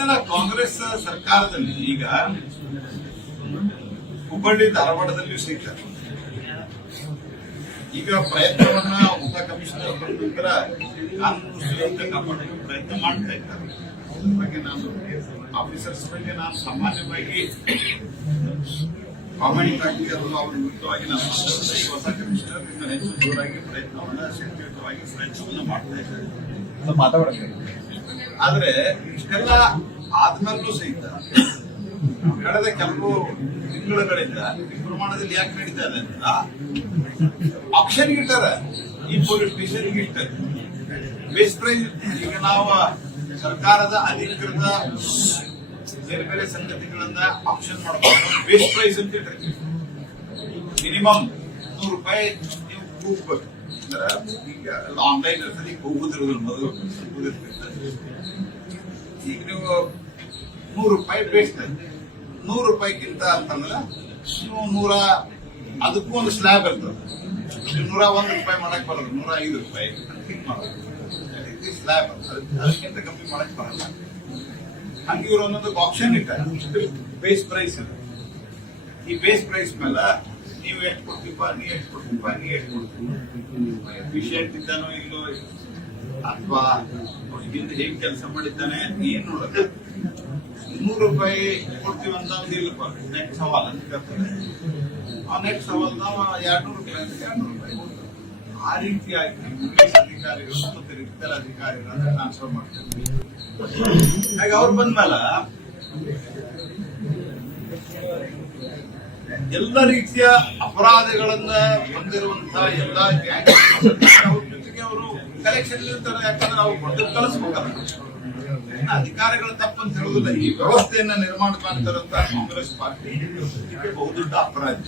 ಅಲ್ಲ ಕಾಂಗ್ರೆಸ್ ಸರ್ಕಾರದಲ್ಲಿ ಈಗ ಹುಬ್ಬಳ್ಳಿ ಧಾರವಾಡದಲ್ಲಿಯೂ ಸಹಿತ ಈಗ ಪ್ರಯತ್ನವನ್ನ ಉಪ ಕಮಿಷನರ್ ಮುಖಾಂತರ ಕಾನೂನು ಸುವ್ಯವಸ್ಥೆ ಪ್ರಯತ್ನ ಮಾಡ್ತಾ ಇದ್ದಾರೆ. ಬಗ್ಗೆ ನಾನು ಆಫೀಸರ್ಸ್ ಬಗ್ಗೆ ನಾನು ಸಾಮಾನ್ಯವಾಗಿ ಕಾಮೆಂಟ್ ಆಗಿ ಅದನ್ನು ಅವರ ಮುಕ್ತವಾಗಿ ನಾನು ಹೊಸ ಕಮಿಷನರ್ ಹೆಚ್ಚು ಜೋರಾಗಿ ಪ್ರಯತ್ನವನ್ನ ಶಕ್ತಿಯುತವಾಗಿ ಪ್ರಯತ್ನವನ್ನ ಮಾಡ್ತಾ ಇದ್ದಾರೆ. ಆದ್ರೆ ಇಷ್ಟೆಲ್ಲ ಆದ್ಮೇಲೂ ಸಹಿತ ಕಳೆದ ಕೆಲವು ತಿಂಗಳುಗಳಿಂದ ಪ್ರಮಾಣದಲ್ಲಿ ಯಾಕೆ ನಡೀತಾ ಇದೆ ಅಂತ ಆಪ್ಷನ್ ಇಟ್ಟಾರ ಈ ಪೊಲೀಸ್ ಸ್ಟೇಷನ್ ಇಟ್ಟಾರೆ ಬೇಸ್ ಪ್ರೈಸ್, ಈಗ ನಾವು ಸರ್ಕಾರದ ಅಧಿಕೃತ ಬೇರೆ ಬೇರೆ ಸಂಗತಿಗಳನ್ನ ಆಪ್ಷನ್ ಮಾಡ್ಕೊಂಡು ಬೇಸ್ ಪ್ರೈಸ್ ಅಂತ ಇಟ್ಟಿರ್ತೀವಿ ಮಿನಿಮಮ್ ನೂರು ರೂಪಾಯಿ ನೀವು ಕೂಗ್ಬೇಕು ಈಗ ಆನ್ಲೈನ್ ಇರ್ತದೆ ಈಗ ಮೊದಲು ಈಗ ನೀವು ನೂರು ರೂಪಾಯಿ ಬೇಯಿಸ್ತಾರೆ ನೂರು ರೂಪಾಯಿಗಿಂತ ಅಂತಂದ್ರೆ ನೀವು ನೂರ, ಅದಕ್ಕೂ ಒಂದು ಸ್ಲ್ಯಾಬ್ ಇರ್ತದೆ. ನೂರ ಒಂದು ರೂಪಾಯಿ ಮಾಡಕ್ ಬರೋದು ನೂರ ಐದು ರೂಪಾಯಿ ಸ್ಲ್ಯಾಬ್ ಅದಕ್ಕಿಂತ ಕಮ್ಮಿ ಮಾಡಕ್ ಬರಲ್ಲ. ಹಂಗೆ ಇವರು ಒಂದೊಂದು ಆಪ್ಷನ್ ಇಟ್ಟ ಬೇಸ್ ಪ್ರೈಸ್ ಇದೆ. ಈ ಬೇಸ್ ಪ್ರೈಸ್ ಮೇಲೆ ನೀವು ಎಷ್ಟು ಕೊಡ್ತೀಪ ನೀವು ಎಷ್ಟು ಕೊಡ್ತೀಪ ನೀ ಎಷ್ಟು ಕೊಡ್ತೀವಿ ಎಫಿಷಿಯಂಟ್ ಇದ್ದಾನೋ ಇಲ್ಲೋ. ಅಥವಾ ಹಿಂದೆ ಹೇಗೆ ಕೆಲಸ ಮಾಡಿದ್ದಾನೆ ಏನು ನೋಡೋದು? ನೂರು ರೂಪಾಯಿ ಕೊಡ್ತೀವಿ ಅಂತ ಅಂದಿಲ್ಲಪ್ಪ ನೆಟ್ ಸವಾಲ್ ಅಂತ ಕೇಳ್ತಾರೆ ಆ ನೆಕ್ಸ್ಟ್ ಸವಾಲ್ ನಾವು ಎರಡ್ನೂರು ರೂಪಾಯಿ ಅಂತ ಎರಡು ನೂರು ರೂಪಾಯಿ. ಆ ರೀತಿಯಾಗಿ ಪೊಲೀಸ್ ಅಧಿಕಾರಿಗಳು, ಮತ್ತು ಇತರ ಅಧಿಕಾರಿಗಳನ್ನ ಟ್ರಾನ್ಸ್ಫರ್ ಮಾಡ್ತಾರೆ. ಹಾಗೆ ಅವ್ರು ಬಂದ್ಮೇಲೆ ಎಲ್ಲ ರೀತಿಯ ಅಪರಾಧಗಳನ್ನ ಹೊಂದಿರುವಂತಹ ಎಲ್ಲಾ ಜೊತೆಗೆ ಅವರು ಕಲೆಕ್ಷನ್ ಇರ್ತಾರೆ, ಯಾಕಂದ್ರೆ ನಾವು ಕೊಟ್ಟು ಕಳಿಸ್ಬೇಕಲ್ಲ. ಅಧಿಕಾರಿಗಳ ತಪ್ಪಂತ ಹೇಳುವುದಿಲ್ಲ. ಈ ವ್ಯವಸ್ಥೆಯನ್ನ ನಿರ್ಮಾಣ ಮಾಡ್ತಾರಂತ ಕಾಂಗ್ರೆಸ್ ಪಾರ್ಟಿ. ಬಹುದೊಡ್ಡ ಅಪರಾಧ.